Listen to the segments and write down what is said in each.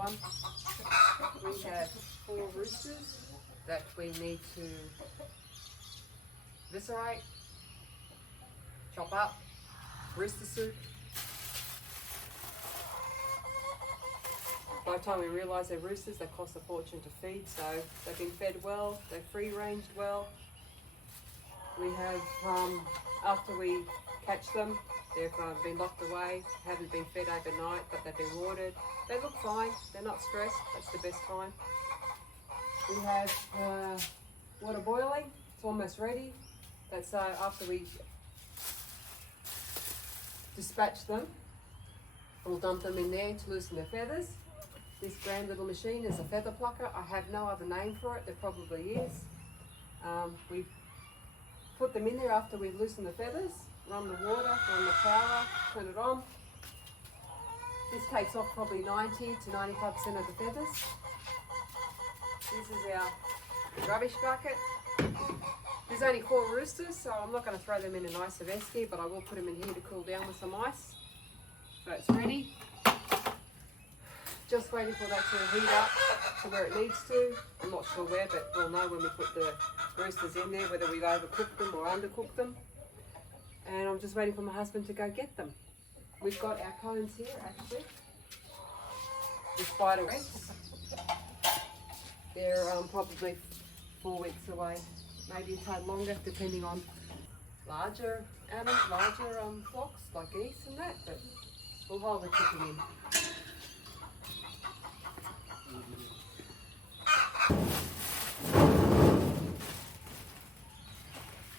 one. We have 4 roosters that we need to eviscerate, chop up, rooster soup. By the time we realise they're roosters, they cost a fortune to feed, so they've been fed well, they're free-ranged well. We have, after we catch them, they've been locked away, haven't been fed overnight, but they've been watered. They look fine, they're not stressed, that's the best time. We have water boiling, it's almost ready. That's after we dispatch them, we'll dump them in there to loosen their feathers. This grand little machine is a feather plucker. I have no other name for it, there probably is. We put them in there after we've loosened the feathers, run the water, run the power, turn it on. This takes off probably 90 to 95% of the feathers. This is our rubbish bucket. There's only 4 roosters, so I'm not going to throw them in an ice esky, but I will put them in here to cool down with some ice. So it's ready. Just waiting for that to heat up to where it needs to. I'm not sure where, but we'll know when we put the roosters in there, whether we've overcooked them or undercooked them. And I'm just waiting for my husband to go get them. We've got our cones here, actually. The spider eggs. They're probably 4 weeks away, maybe a tad longer, depending on larger animals, larger flocks like geese and that, but we'll hold the chicken in.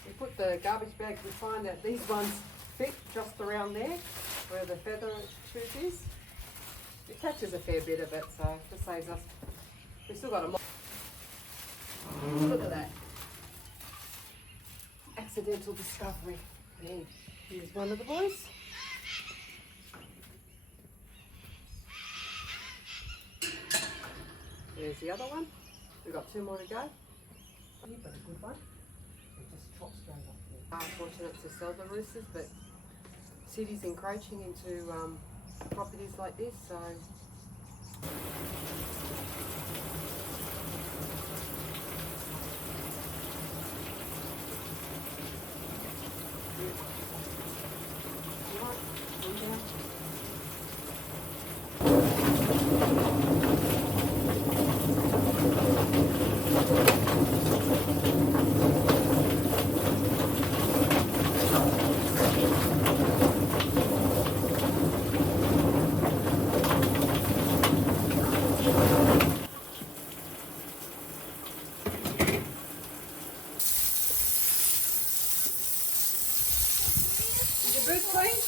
We put the garbage bags, we find that these ones fit just around there, where the feather tooth is. It catches a fair bit of it, so it just saves us. We've still got a lot. Look at that. Accidental discovery. And here's one of the boys. There's the other one. We've got 2 more to go. You've got a good one. It just chops straight up there. Unfortunate to sell the roosters, but cities encroaching into properties like this, so. Boots clean?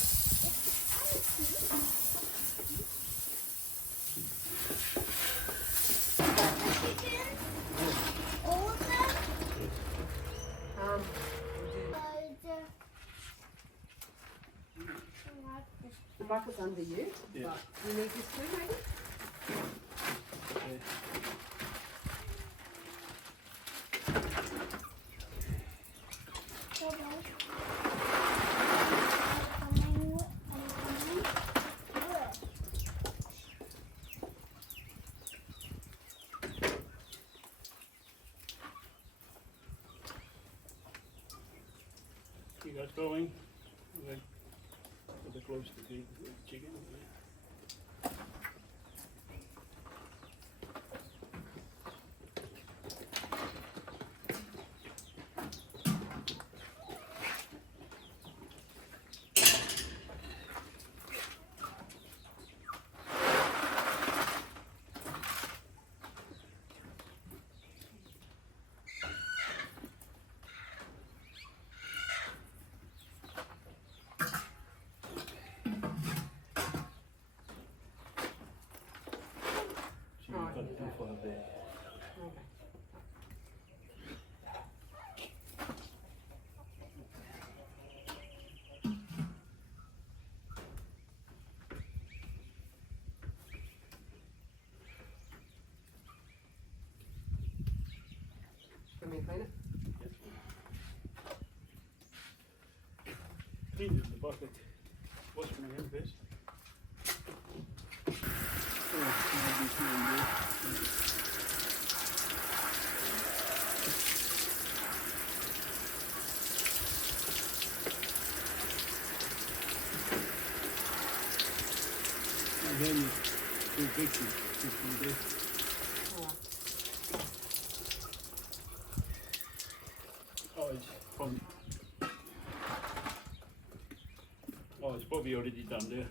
The bucket's under you, yeah. But you need this too, maybe? You got going, like, put it close to the chicken. Want me to clean it? Clean the bucket. Wash my hand first. And then you fix it. Oh, it's from. Oh, it's probably already done there.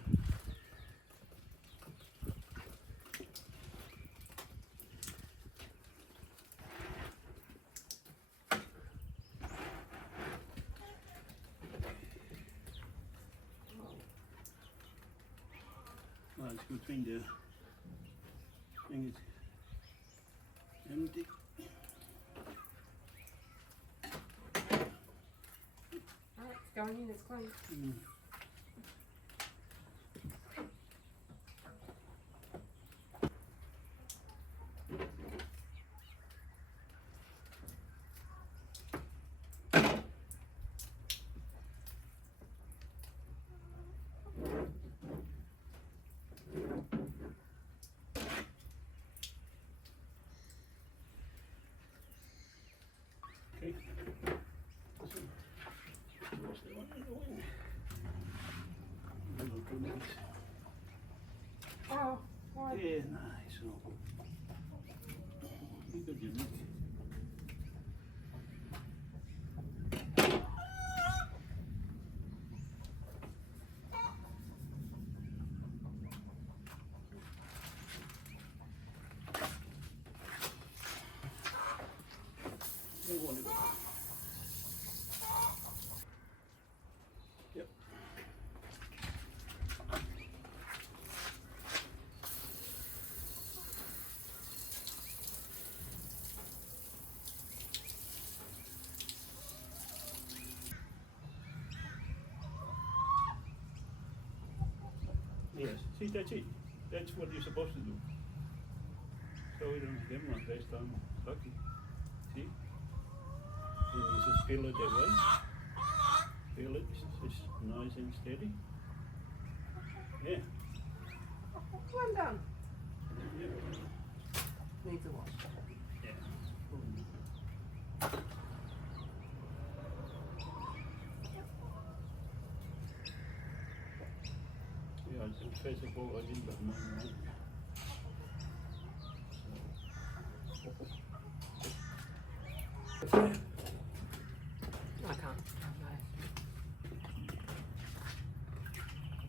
Oh, it's between the thing is empty. Alright, it's going in, it's clean. Mm. Okay. What's the one in the wing? Little two minutes. Oh, why? Yeah, nice. Oh. Look at you, look. They want it. Yep. Yes, see, that's it. That's what you're supposed to do. So we don't give them next time. Lucky. See? And you just feel it that way. Feel it, it's nice and steady. Yeah. Well done. Yeah. Needs a wash. Yeah. Yeah, it's physical, I didn't have mine, right?